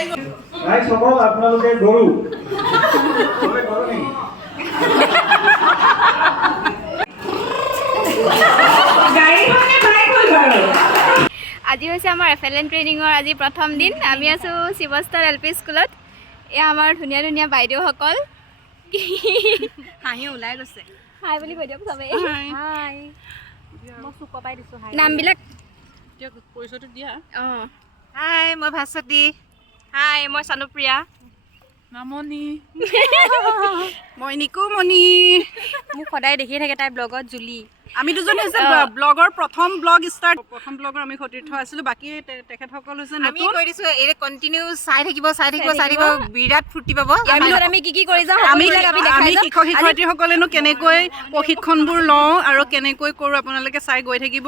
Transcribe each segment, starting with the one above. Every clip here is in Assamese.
ৰাইজ সকল আপোনালোকে গৰু আজি হৈছে আমাৰ FLN ট্ৰেইনিঙৰ আজি প্ৰথম দিন। আমি আছোঁ শিৱস্থান LP স্কুলত। এয়া আমাৰ ধুনীয়া ধুনীয়া বাইদেউসকল। হাঁহি ওলাই গৈছে। হাই বুলি কৈ দিয়ক চবেই। হাই মই চুপ পাই দিছোঁ। হাই নামবিলাক পৰিচয়টো দিয়া। অঁ, হাই মই ভাস্বতী। হাই মই চানুপ্ৰিয়া। মামনি। মই নিকুমণি। মোক সদায় দেখিয়ে থাকে তাই ব্লগত জুলি। আমি দুজনী হৈছে ব্লগৰ প্ৰথম ব্লগ ষ্টাৰ্ট। প্ৰথম ব্লগৰ আমি সতীৰ্থ আছিলোঁ। বাকী তেখেতসকল হৈছে আমি কৈ দিছোঁ এই কণ্টিনিউ চাই থাকিব বিৰাট ফূৰ্তি পাব। আমি কি কি কৰি যাওঁ আমি শিক্ষক শিক্ষয়িত্ৰীসকলেনো কেনেকৈ প্ৰশিক্ষণবোৰ লওঁ আৰু কেনেকৈ কৰোঁ আপোনালোকে চাই গৈ থাকিব।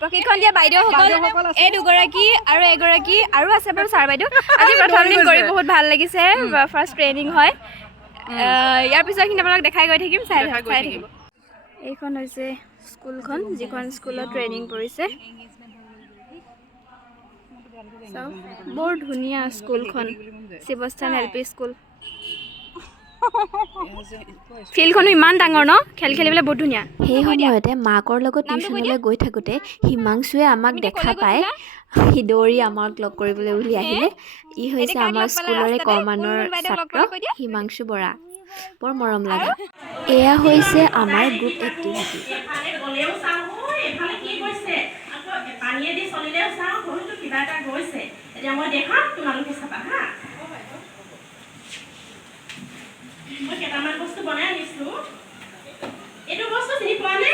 প্ৰশিক্ষণ দিয়া বাইদেউসকল এই দুগৰাকী আৰু এগৰাকী আৰু আছে বাৰু ছাৰ বাইদেউ। আজি প্ৰথম দিন কৰি বহুত ভাল লাগিছে। ফাৰ্ষ্ট ট্ৰেইনিং হয়। ইয়াৰ পিছৰখিনি আপোনালোক দেখাই গৈ থাকিম, চাই থাকিব। এইখন হৈছে স্কুলখন, যিখন স্কুলত ট্ৰেইনিং কৰিছে। চাওক বৰ ধুনীয়া স্কুলখন, শিৱস্থান LP স্কুল। ফিল্ডখনো ইমান ডাঙৰ ন, খেল খেলিবলৈ বহুত ধুনীয়া। সেই সময়তে মাকৰ লগত টিউশ্যনলৈ গৈ থাকোঁতে হিমাংশুৱে আমাক দেখা পাই সি দৌৰি আমাক লগ কৰিবলৈ বুলি আহিলে। ই হৈছে আমাৰ স্কুলৰে কমানৰ ছাত্ৰ হিমাংশু বৰা। বৰ মৰম লাগে। এয়া হৈছে আমাৰ গ্ৰুপ এক্টিভিটি। মই কেইটামান বস্তু বনাই আনিছোঁ। এইটো বস্তু চিনি পোৱা নে?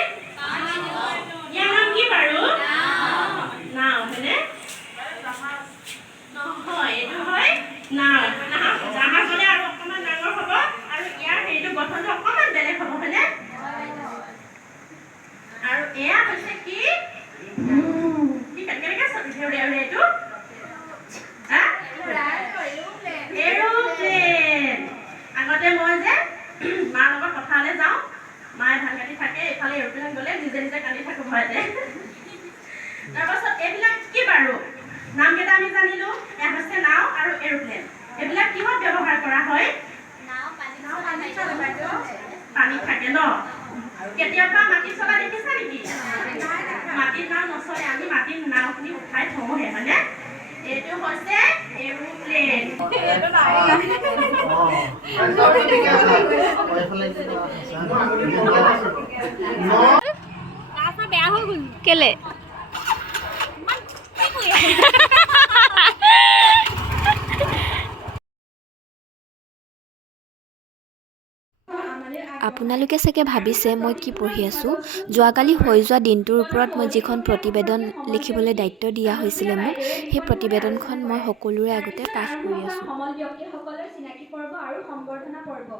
ইয়াৰ নাম কি বাৰু? নাও হয়নে? নহয়, এইটো হয় নাও। জাহাজ হ'লে আৰু অকণমান ডাঙৰ হ'ব আৰু ইয়াৰ হেৰিটো গঠনটো অকণমান বেলেগ হ'ব হয়নে? আৰু এয়া হৈছে কি? কেনেকৈ চলিছে এইটো? এৰোপ্লেন। আগতে মই যে মাৰ লগত পথাৰলৈ যাওঁ, মায়ে ধান কাটি থাকে, এইফালে এৰোপ্লেন গ'লে নিজে নিজে কান্দি থাকোঁ ভয়তে। তাৰপাছত এইবিলাক কি বাৰু? নামকেইটা আমি জানিলোঁ। এয়া হৈছে নাও আৰু এৰোপ্লেন। এইবিলাক কিহত ব্যৱহাৰ কৰা হয়? পানীত থাকে ন? কেতিয়াবা মাটিত চলা দেখিছা নেকি? মাটিত নাও নচলে, আমি মাটিত নাওখিনি উঠাই থওঁহে হয়নে? এইটো হৈছে এৰোপ্লেন। বেয়া হৈ গ'ল কেলে? আপোনালোকে চাগে ভাবিছে মই কি পঢ়ি আছোঁ। যোৱাকালি হৈ যোৱা দিনটোৰ ওপৰত মই যিখন প্ৰতিবেদন লিখিবলৈ দায়িত্ব দিয়া হৈছিলে মোক, সেই প্ৰতিবেদনখন মই সকলোৰে আগতে পাঠ কৰি আছোঁ। সমল ব্যক্তিসকলৰ চিনাকি পৰ্ব আৰু সম্বৰ্ধনা পৰ্ব।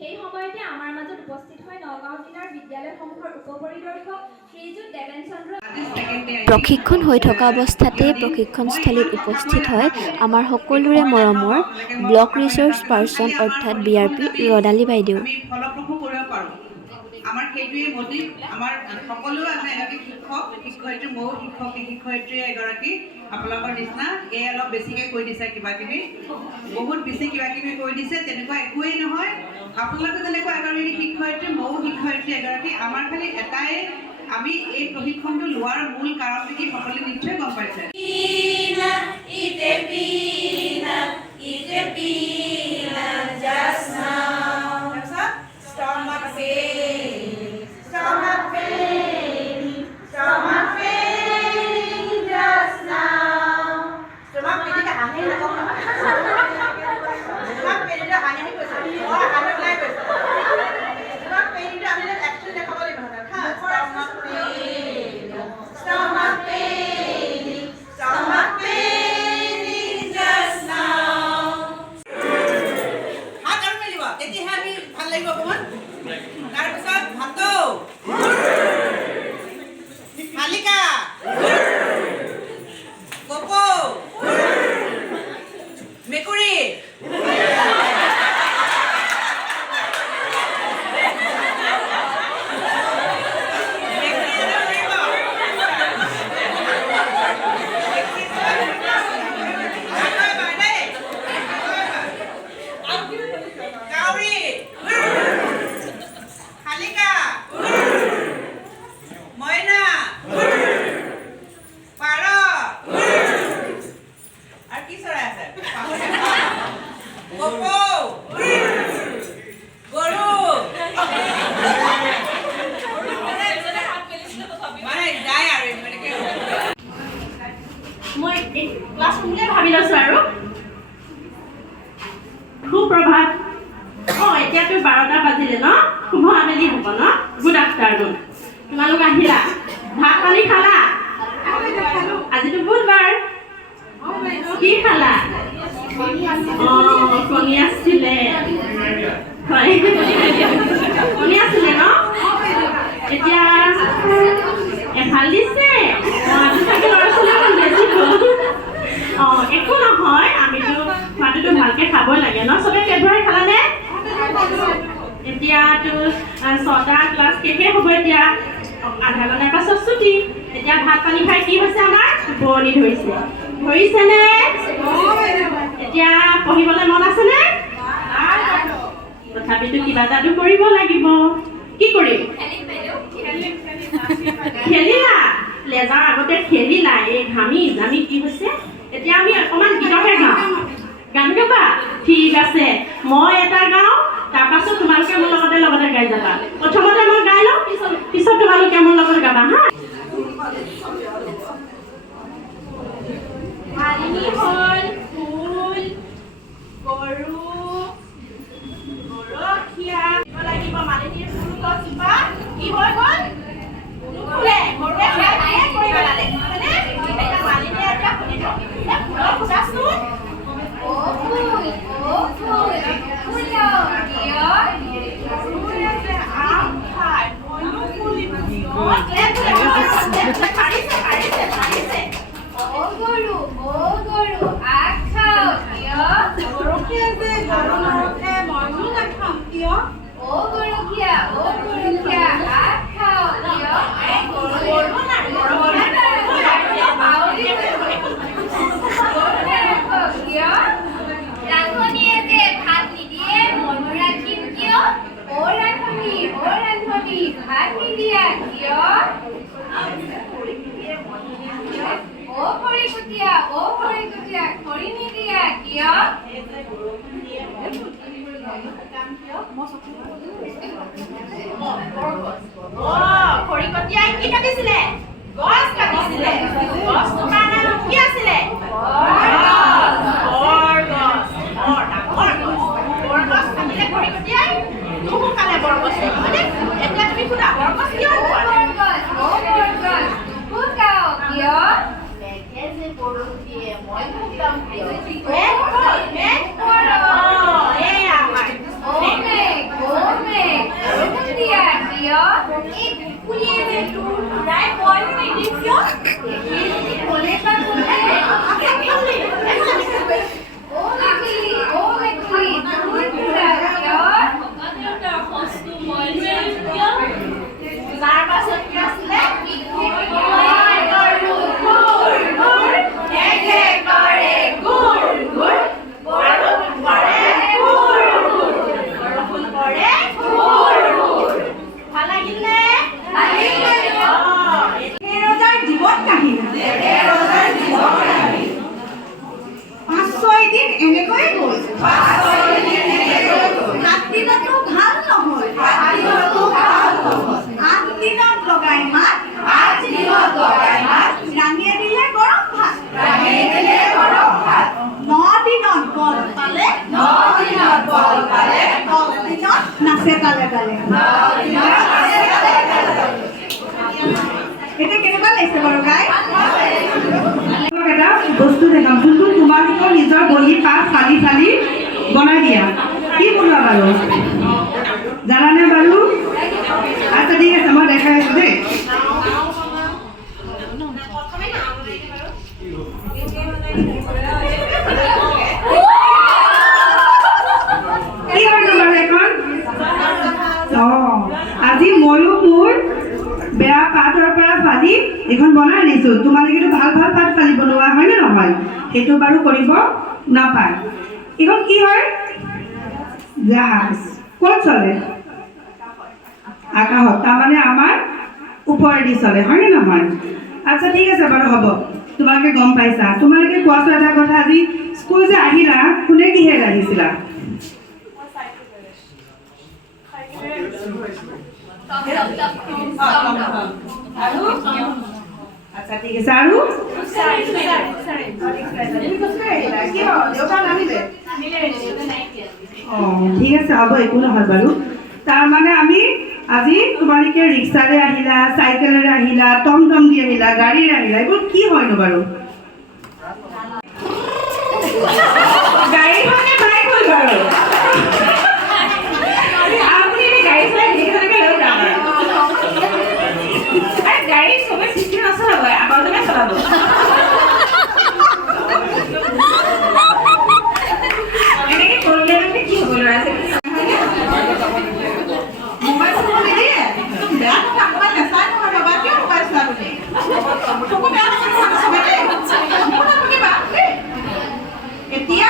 সেই সময়তে আমাৰ মাজত উপস্থিত হয় নগাঁও জিলাৰ বিদ্যালয়সমূহৰ উপপৰিদৰ্শক শ্ৰীযুত দেৱেন চন্দ্ৰ। প্ৰশিক্ষণ হৈ থকা অৱস্থাতেই প্ৰশিক্ষণস্থলীত উপস্থিত হয় আমাৰ সকলোৰে মৰমৰ ব্লক ৰিচৰ্চ পাৰ্চন অৰ্থাৎ BRP ৰদালি বাইদেউ। আমাৰ সেইটোৱে মটিভ। আমাৰ সকলো আছে এগৰাকী শিক্ষক শিক্ষয়িত্ৰী, ময়ো শিক্ষয়িত্ৰী এগৰাকী আপোনালোকৰ নিচিনা। এই অলপ বেছিকৈ কৈ দিছে কিবাকিবি, বহুত বেছি কিবাকিবি কৈ দিছে। তেনেকুৱা একোৱেই নহয়। আপোনালোকে যেনেকুৱা এগৰাকী শিক্ষয়িত্ৰী, ময়ো শিক্ষয়িত্ৰী এগৰাকী। আমাৰ খালি এটাই, আমি এই প্ৰশিক্ষণটো লোৱাৰ মূল কাৰণটো কি সকলোৱে নিশ্চয় গম পাইছে। মই ক্লাছ ৰুমলৈ ভাবি লৈছোঁ আৰু সুপ্ৰভাত। এতিয়াতো 12টা বাজিলে ন? শুভ আবেলি হ'ব ন? Good afternoon. তোমালোক আহিলা, ভাত পানী খালা? আজিতো বুধবাৰ, কি খালা? কণী আছিলে, হয় কণী আছিলে ন? এতিয়া এফাল দিছে, আজি চাগে ল'ৰা ছোৱালী বেছি হ'ল। একো নহয়, আমিতো খোৱাটোতো ভালকৈ খাবই লাগে ন? চবে পেট ভৰাই খালানে? এতিয়াতো 6টা ক্লাছ শেষে হ'ব। এতিয়া আধা ঘণ্টাৰ পাছত ছুটি। এতিয়া ভাত পানী খাই কি হৈছে আমাৰ? টোপনি ধৰিছেনে? এতিয়া পঢ়িবলৈ মন আছেনে? তথাপিতো কিবা এটাতো কৰিব লাগিব। কি কৰিম? খেলিলা? লেজাৰ আগতে খেলিলা, এই ঘামি জামি কি হৈছে? এতিয়া আমি অকণমান গীতকে গাওঁ। গান গাবা? ঠিক আছে, মই এটা গাওঁ, তাৰপাছত তোমালোকে মোৰ লগতে গাই যাবা। প্ৰথমতে মই গাই লওঁ, পিছত তোমালোকে মোৰ লগত গাবা হা। মালিনী হ'ল ফুল, গৰু, গৰখীয়া লাগিব। মালিনীৰ ফুল গছজোপা কি হৈ গ'ল? নুফুলে, গৰুৱে খাই কৰি পেলালে। এতিয়া মালিনীয়ে এতিয়া শুনিব, ফুলৰ ফুটাচোন। খৰিকটীয়াই কি কাটিছিলে? গছ কাটিছিলে। গছজোপাৰ নাম কি আছিলে? বৰগছ। ডাঙৰ গছ। বৰগছ কাটিলে খৰিকটীয়াই, নুশুকালে বৰগছ। এতিয়া তুমি সোধা, বৰগছ কিয় হোৱা নাই? বস্তু দেখাম, যোনটো তোমালোকৰ নিজৰ বহি পাত ফালি ফালি বনাই দিয়া। কি বনোৱা বাৰু জানানে বাৰু? আচ্ছা ঠিক আছে, মই দেখাই আছো দেই। কি হয় তোমাৰ এখন? আজি ময়ো মোৰ বেয়া পাতৰ পৰা ফালি এখন বনাই আনিছো। তোমালোকেতো ভাল ভাল পাত ফালি বনোৱা হয় নে নহয়? সেইটো বাৰু কৰিব নাপায়। এখন কি হয়? জাহাজ। ক'ত চলে? আকাশত, তাৰমানে আমাৰ ওপৰেদি চলে, হয় নে নহয়? আচ্ছা ঠিক আছে বাৰু, হ'ব, তোমালোকে গম পাইছা। তোমালোকে কোৱাচোন এটা কথা, আজি স্কুল যে আহিলা, কোনে কিহেৰে আহিছিলা? আচ্ছা ঠিক আছে আৰু ঠিক আছে হ'ব একো নহয় বাৰু তাৰমানে আমি আজি তোমালোকে ৰিক্সাৰে আহিলা চাইকেলেৰে আহিলা টমটম দি আহিলা গাড়ীৰে আহিলা এইবোৰ কি হয়নো বাৰু গাড়ী মানে বাইক হয় বাৰু আপুনি গাড়ী চলাই সেইখনকে লৈ যাম আৰু গাড়ী চবে চিঠি নচলাব আগৰজনে চলাব এনেকে কৰিলে মানে কি হ'ব ল'ৰা ছোৱালী মোবাইল চাব নিদিয়ে বেয়া কথা মোবাইল নেচাই নহয় ৰ'বা কিয় মোবাইল চোৱা তুমি চকু বেয়া নহয় দেই এতিয়া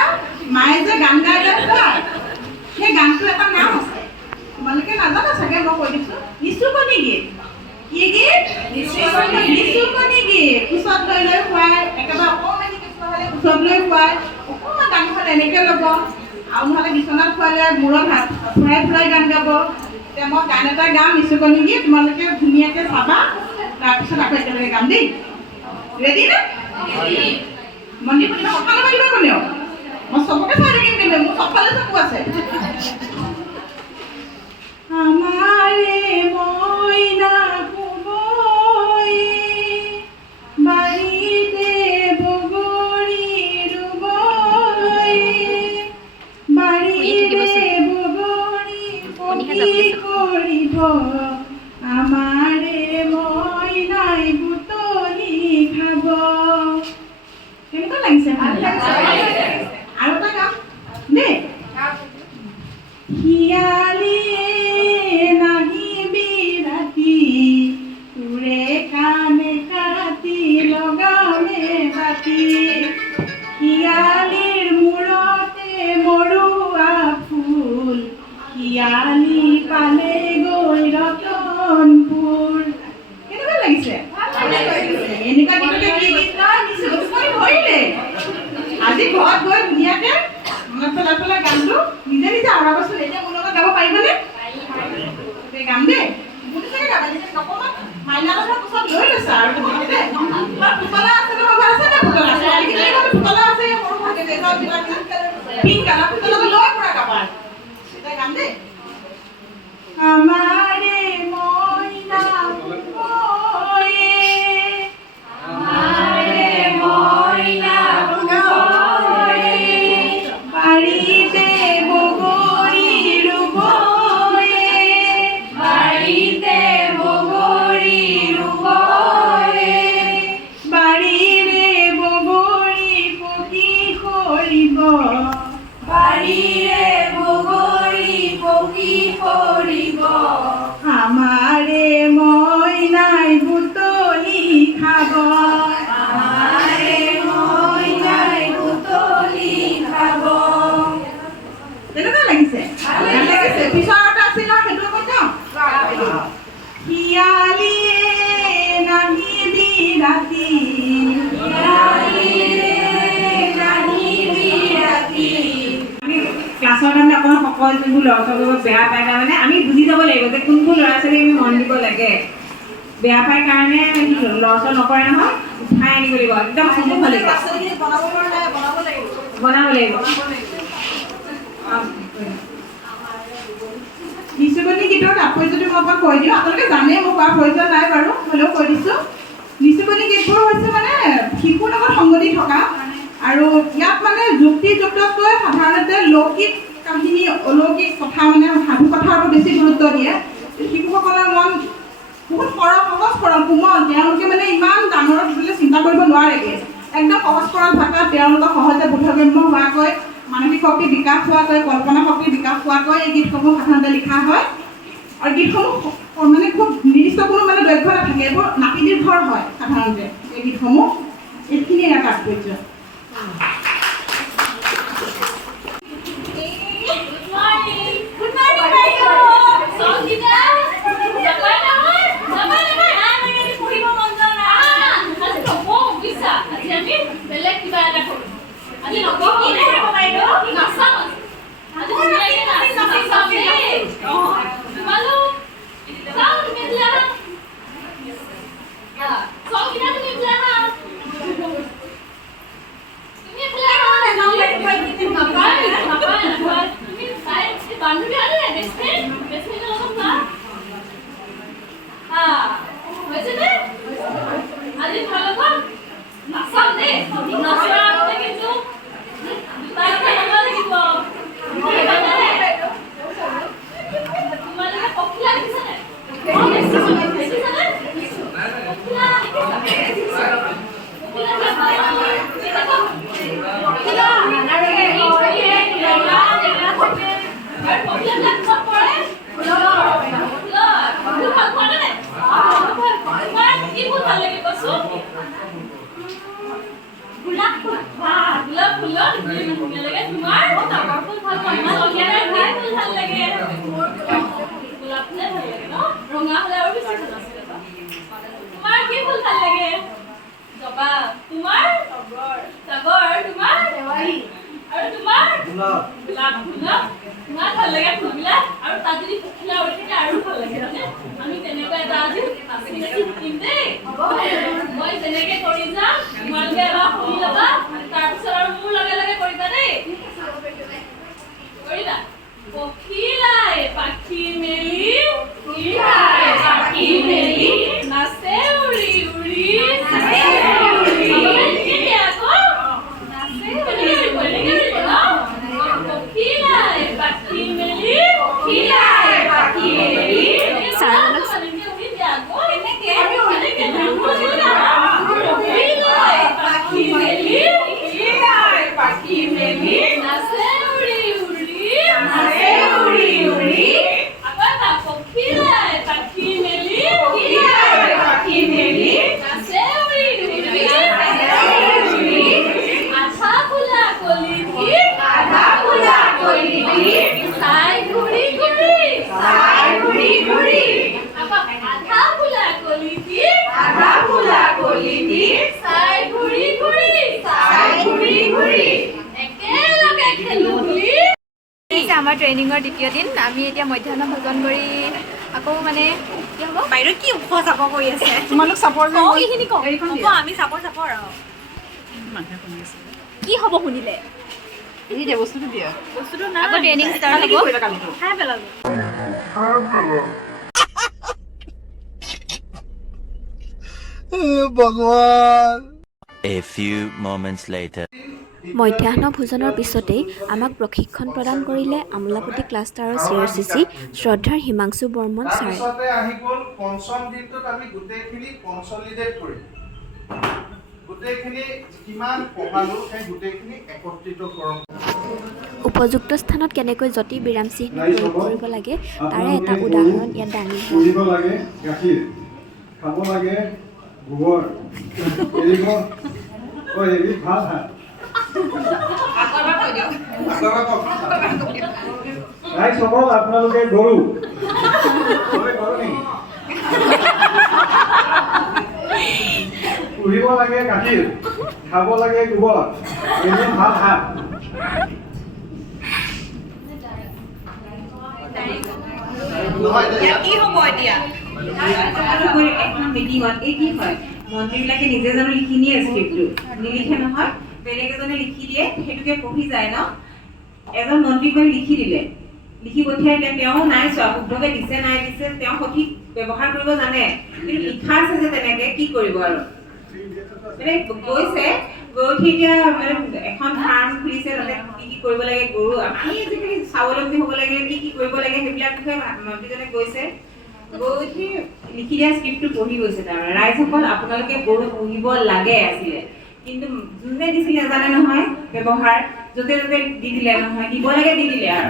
মায়ে যে গান গাই গাই খোৱায় সেই গানটো এটা নাম আছে তোমালোকে নাজানা চাগে মই কৈ দিছোঁ নিচুকনি গীত কি গীত নিচুকনি গীত কোচত লৈ লৈ খুৱায় একেবাৰে অকণমানি কেঁচুৱা হ'লে কোচত লৈ খুৱায় অকণমান ডাঙৰ হ'লে এনেকৈ ল'ব আৰু নহ'লে বিচনাত খুৱালে মূৰত হাত ফুৰাই ফুৰাই গান গাব এতিয়া মই গান এটা গাম নিচুকনি গীত তোমালোকে ধুনীয়াকৈ চাবা তাৰপিছত আকৌ একেলগে গাম দেই ৰেডি নে মন্দিৰ প্ৰতিভা কথা নাপাতিবা কোনেও মই চবকে চাই থাকিম কিন্তু মোৰ চবফালে চকু আছে আমাৰে মইনা শুবই বাৰীতে বগৰী ৰুবই বাৰীতে বগৰী পকি কৰিব আমাৰে মইনাই বুটলি খাব কেনেকুৱা লাগিছে ভাল লাগিছে আৰু এটা গাম দেই হিয়ালিয়ে নাহিবি ৰাতি তোৰে কাণে কাটি লগামে বাতি হিয়ালিৰ মূৰতে মৰুৱা ফুল হিয়ালি পালে গৈ ৰতনপুৰ কেনেকুৱা লাগিছে এনেকুৱা গীতকে কি গীত কয় নিচুকনি ধৰিলে আজি ঘৰত গৈ ধুনীয়াকে মনত পেলাই পেলাই গানটো নিজে নিজে আওৰাবচোন এতিয়া মোৰ লগত গাব পাৰিবনে গাম দেই গোটেই চাগে গাবা নিজে নক'বা মাইনা কথা পিছত লৈ লৈছা আৰু তোমালোকে দেই পুতলা আছে নহয় ঘৰ আছে নে পুতলা ছোৱালীকেইজনী ঘৰত পুতলা আছে সৰু সৰুকে পিংক কালাৰ পুতলাটো লৈ পুৰা গাবা এতিয়া গাম দেই আমাৰে মইনা শুবয়ে আমাৰে মইনা বাৰীতে বগৰী ৰুবয়ে বাৰীতে বগৰী ৰুবয়ে বাৰীৰে বগৰী পকি সৰিব বাৰীৰে বগৰী পকি সৰিব আমাৰে মইনাই বুটলি খাব আমাৰে মইনাই বুটলি খাব কেনেকুৱা লাগিছে ভাল লাগিছে পিছৰ এটা আছিল ন সেইটো কৈ যাওঁ হিয়ালিয়ে নাহিবি ৰাতি হিয়ালিয়ে নাহিবি ৰাতি ক্লাছৰ কাৰণে অকণমান সকলো যোনবোৰ ল'ৰা ছোৱালীবোৰ বেয়া পায় তাৰমানে আমি বুজি যাব লাগিব যে কোনবোৰ ল'ৰা ছোৱালী আমি মন দিব লাগে বেয়া পায় কাৰণে ল'ৰা ছোৱালী নকৰে নহয় উঠাই আনিব লাগিব একদম সম্ভৱ লাগিব বনাব লাগিব নিচুকনি গীতৰ তাৎপৰ্যটো মই অকণ কৈ দিওঁ আপোনালোকে জানে মোৰ কোৱাৰ প্ৰয়োজন নাই বাৰু হ'লেও কৈ দিছোঁ নিচুকনি গীতবোৰ হৈছে মানে শিশুৰ লগত সংগতি থকা আৰু ইয়াত মানে যুক্তিযুক্ততকৈ সাধাৰণতে লৌকিক কাহিনী অলৌকিক কথা মানে সাধু কথাৰ ওপৰত বেছি গুৰুত্ব দিয়ে শিশুসকলৰ মন বহুত সৰল সহজ সৰল কোমল তেওঁলোকে মানে ইমান ডাঙৰ বুলি চিন্তা কৰিব নোৱাৰেগৈ একদম সহজ সৰল ভাষাত তেওঁলোকক সহজে বোধগম্য হোৱাকৈ মানসিক শক্তি বিকাশ হোৱাকৈ কল্পনা শক্তি বিকাশ হোৱাকৈ এই গীতসমূহ সাধাৰণতে লিখা হয় আৰু গীতসমূহ মানে খুব নিৰ্দিষ্ট কোনো মানে দৈৰ্ঘ্য নাথাকে এইবোৰ নাতি নিৰ্ভৰ হয় সাধাৰণতে এই গীতসমূহ এইখিনি এটা তাৎপৰ্য Só que আমাৰ ট্ৰেইনিঙৰ দ্বিতীয় দিন আমি এতিয়া মধ্যাহ্ন ভোজন কৰি আকৌ মানে কি হ'ব বাইদেউ কি ওখ চাপৰ কৰি আছে তোমালোক চাপৰ এইখিনি কওঁ আমি চাপৰ আৰু কি হ'ব শুনিলে বস্তুটো দিয়া বস্তুটো না আকৌ ট্ৰেইনিং ষ্টাৰ্ট হ'ব খাই পেলালো A few moments later. মধ্যাহ্ন ভোজনৰ পিছতেই আমাক প্ৰশিক্ষণ প্ৰদান কৰিলে আমোলাপট্টি ক্লাষ্টাৰৰ CRCC শ্ৰদ্ধাৰ হিমাংশু বৰ্মন ছাৰে। তাৰপিছতে আহি গ'ল পঞ্চম দিনটোত আমি গোটেইখিনি কনচলিডেট কৰিম। গোটেইখিনি কিমান পঢ়ালো সেই গোটেইখিনি একত্ৰিত কৰম। উপযুক্ত স্থানত কেনেকৈ যতি বিৰাম চিহ্ন প্ৰয়োগ কৰিব লাগে তাৰে এটা উদাহৰণ ইয়াত দাঙি পঢ়িব লাগে গাখীৰ, খাব লাগে গোবৰ, এৰিব এৰি ভাল হা ৰাইজ সকল আপোনালোকে গৰু পুহিব লাগে গাখীৰ, খাব লাগে গোবৰ, এনে ভাল হাত। কি হ'ব এতিয়া এখন মিটিঙত এই কি হয় মন্ত্ৰীবিলাকে নিজে জানো লিখি নিয়ে স্ক্ৰিপ্টটো নিলিখে নহয় বেলেগ এজনে লিখি দিয়ে সেইটোকে পঢ়ি যায় ন এজন মন্ত্ৰীক গৈ লিখি দিলে লিখি পঠিয়াইলে তেওঁ নাই চোৱা শুদ্ধকে দিছে নাই দিছে তেওঁ সঠিক ব্যৱহাৰ কৰিব জানে কিন্তু লিখা আছে যে তেনেকে কি কৰিব আৰু মানে গৈছে গৈ এতিয়া মানে এখন ফাৰ্ম খুলিছে তাতে কি কৰিব লাগে গৰু আমি আজিকালি স্বাৱলম্বী হ'ব লাগে কি কৰিব লাগে সেইবিলাক বিষয়ে মন্ত্ৰীজনে গৈছে গৈ লিখি দিয়া স্ক্ৰিপ্টটো পঢ়ি গৈছে তাৰমানে ৰাইজসকল আপোনালোকে গৰু পুহিব লাগে আছিলে কিন্তু যোনে দিছিল নাজানে নহয় ব্যৱহাৰ য'তে য'তে দি দিলে নহয় দিব লাগে দি দিলে আৰু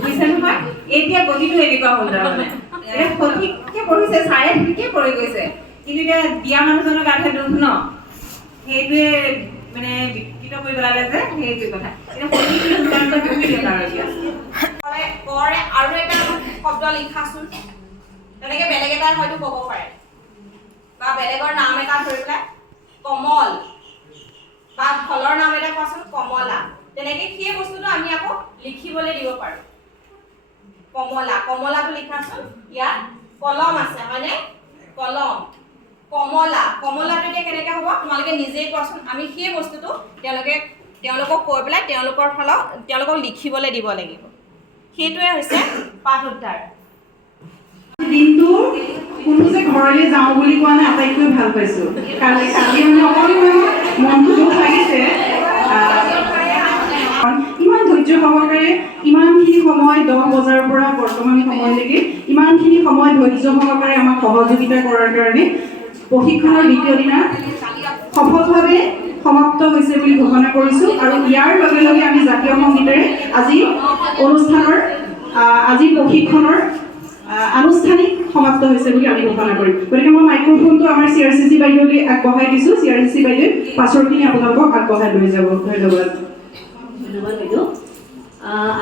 বুজিছে নহয় এতিয়া গতিটো এনেকুৱা হ'ল তাৰমানে এতিয়া সঠিককে পঢ়িছে চাৰে ঠিকে পঢ়ি গৈছে কিন্তু এতিয়া দিয়া মানুহজনৰ গাতহে দুখ ন সেইটোৱে মানে বিকৃত কৰি পেলালে যে সেইটো কথা এতিয়া কৰে আৰু এটা শব্দ লিখাচোন তেনেকে বেলেগ এটা হয়তো ক'ব পাৰে বা বেলেগৰ নাম এটা ধৰি পেলাই কমল বা ফলৰ নাম এটা কোৱাচোন কমলা তেনেকে সেই বস্তুটো আমি আকৌ লিখিবলৈ দিব পাৰো কমলা কমলাটো লিখাচোন ইয়াত কলম আছে হয়নে কলম কমলা কমলাটো এতিয়া কেনেকৈ হ'ব তোমালোকে নিজেই কোৱাচোন আমি সেই বস্তুটো তেওঁলোকক কৈ পেলাই তেওঁলোকক লিখিবলৈ দিব লাগিব সেইটোৱে হৈছে পাঠ উদ্ধাৰ দিনটো কোনো যে ঘৰলৈ যাওঁ বুলি কোৱা নাই আটাইতকৈ ভাল পাইছোঁ কালি মানে অকণমান মনটো সময় ধৈৰ্য সহকাৰে আমাক সহযোগিতা কৰাৰ কাৰণে প্ৰশিক্ষণৰ দ্বিতীয় দিনা সফলভাৱে সমাপ্ত হৈছে বুলি ঘোষণা কৰিছোঁ আৰু ইয়াৰ লগে লগে আমি জাতীয় সংগীতেৰে আজি অনুষ্ঠানৰ আজি প্ৰশিক্ষণৰ আনুষ্ঠানিক সমাপ্ত হৈছে বুলি আমি ঘোষণা কৰিম। গতিকে মই মাইক্ৰফোনটো আমাৰ CRCC বাইদেউলৈ আগবঢ়াই দিছোঁ। CRCC বাইদেৱে পাছৰখিনি আপোনালোকক আগবঢ়াই লৈ যাব। ধন্যবাদ। ধন্যবাদ বাইদেউ।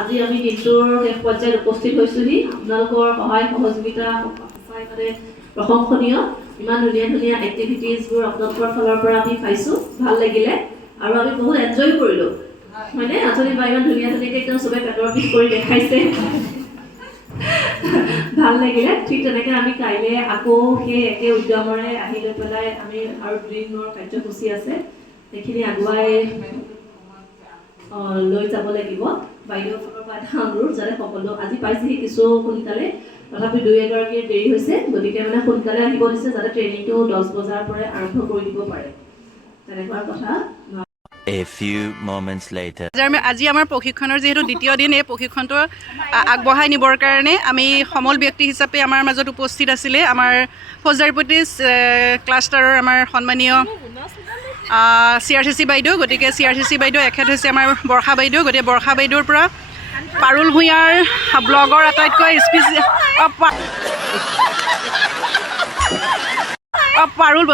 আজি আমি দিনটোৰ শেষ পৰ্যায়ত উপস্থিত হৈছোহি। আপোনালোকৰ সহায় সহযোগিতা সঁচাই মানে প্ৰশংসনীয়। ইমান ধুনীয়া ধুনীয়া এক্টিভিটিজবোৰ আপোনালোকৰ ফালৰ পৰা আমি পাইছোঁ, ভাল লাগিলে আৰু আমি বহুত এনজয় কৰিলোঁ হয়নে? আঁচনি বা ইমান ধুনীয়া ধুনীয়াকৈ একদম চবে পেটৰ বিষ কৰি দেখাইছে, ভাল লাগিলে। ঠিক তেনেকৈ আমি কাইলৈ আকৌ সেই একে উদ্যমৰে আহি লৈ পেলাই আমি আৰু 2 দিনৰ কাৰ্যসূচী আছে, সেইখিনি আগুৱাই লৈ যাব লাগিব। বাইদেউৰ ফালৰ পৰা এটা অনুৰোধ, যাতে সকলো আজি পাইছেহি কিছু সোনকালে, তথাপি 2-এগৰাকীৰ দেৰি হৈছে, গতিকে মানে সোনকালে আহিব দিছে যাতে ট্ৰেইনিংটো 10 বজাৰ পৰাই আৰম্ভ কৰি দিব পাৰে, তেনেকুৱা কথা। A few moments later. আজি আমাৰ প্ৰশিক্ষণৰ যিহেতু দ্বিতীয় দিন, এই প্ৰশিক্ষণটো আগবঢ়াই নিবৰ কাৰণে আমি সমল ব্যক্তি হিচাপে আমাৰ মাজত উপস্থিত আছিলে আমাৰ ফৌজদাৰীপতি ক্লাষ্টাৰৰ আমাৰ সন্মানীয় CRCC বাইদেউ। গতিকে CRCC বাইদেউ এখেত হৈছে আমাৰ বৰ্ষা বাইদেউ। গতিকে বৰ্ষা বাইদেউৰ পৰা পাৰুল ভূঞাৰ ব্লগৰ আটাইতকৈ পাৰুল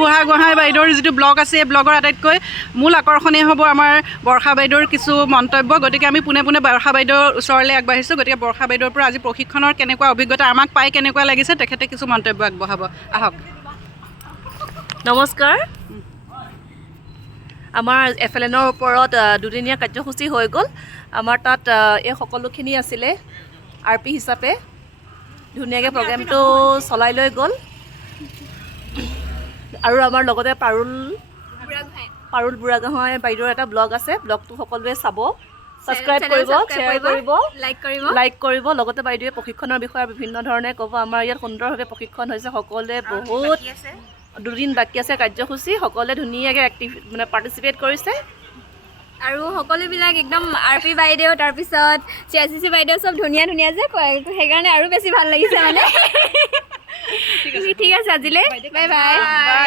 বুঢ়াগোহাঁই বাইদেউৰ যিটো ব্লগ আছে, এই ব্লগৰ আটাইতকৈ মূল আকৰ্ষণেই হ'ব আমাৰ বৰ্ষা বাইদেউৰ কিছু মন্তব্য। গতিকে আমি পোনে পোনে বৰ্ষা বাইদেউৰ ওচৰলৈ আগবাঢ়িছোঁ। গতিকে বৰ্ষা বাইদেউৰ পৰা আজি প্ৰশিক্ষণৰ কেনেকুৱা অভিজ্ঞতা, আমাক পাই কেনেকুৱা লাগিছে, তেখেতে কিছু মন্তব্য আগবঢ়াব। আহক। নমস্কাৰ। আমাৰ FLNৰ ওপৰত 2দিনীয়া কাৰ্যসূচী হৈ গ'ল। আমাৰ তাত এই সকলোখিনি আছিলে RP হিচাপে ধুনীয়াকৈ প্ৰগ্ৰেমটো চলাই লৈ গ'ল। আৰু আমাৰ লগতে পাৰুল বুঢ়াগোহাঁই বাইদেউৰ এটা ব্লগ আছে, ব্লগটো সকলোৱে চাব, ছাবস্ক্ৰাইব কৰিব, শ্বেয়াৰ কৰিব, লাইক কৰিব। লগতে বাইদেৱে প্ৰশিক্ষণৰ বিষয়ে বিভিন্ন ধৰণে ক'ব। আমাৰ ইয়াত সুন্দৰভাৱে প্ৰশিক্ষণ হৈছে, সকলোৱে বহুত 2 দিন বাকী আছে কাৰ্যসূচী, সকলোৱে ধুনীয়াকৈ মানে পাৰ্টিচিপেট কৰিছে আৰু সকলোবিলাক একদম RP বাইদেউ, তাৰপিছত CRCC বাইদেউ চব ধুনীয়া ধুনীয়া যে কয়, সেইকাৰণে আৰু বেছি ভাল লাগিছে মানে। ঠিক আছে আজিলৈ, বাই বাই।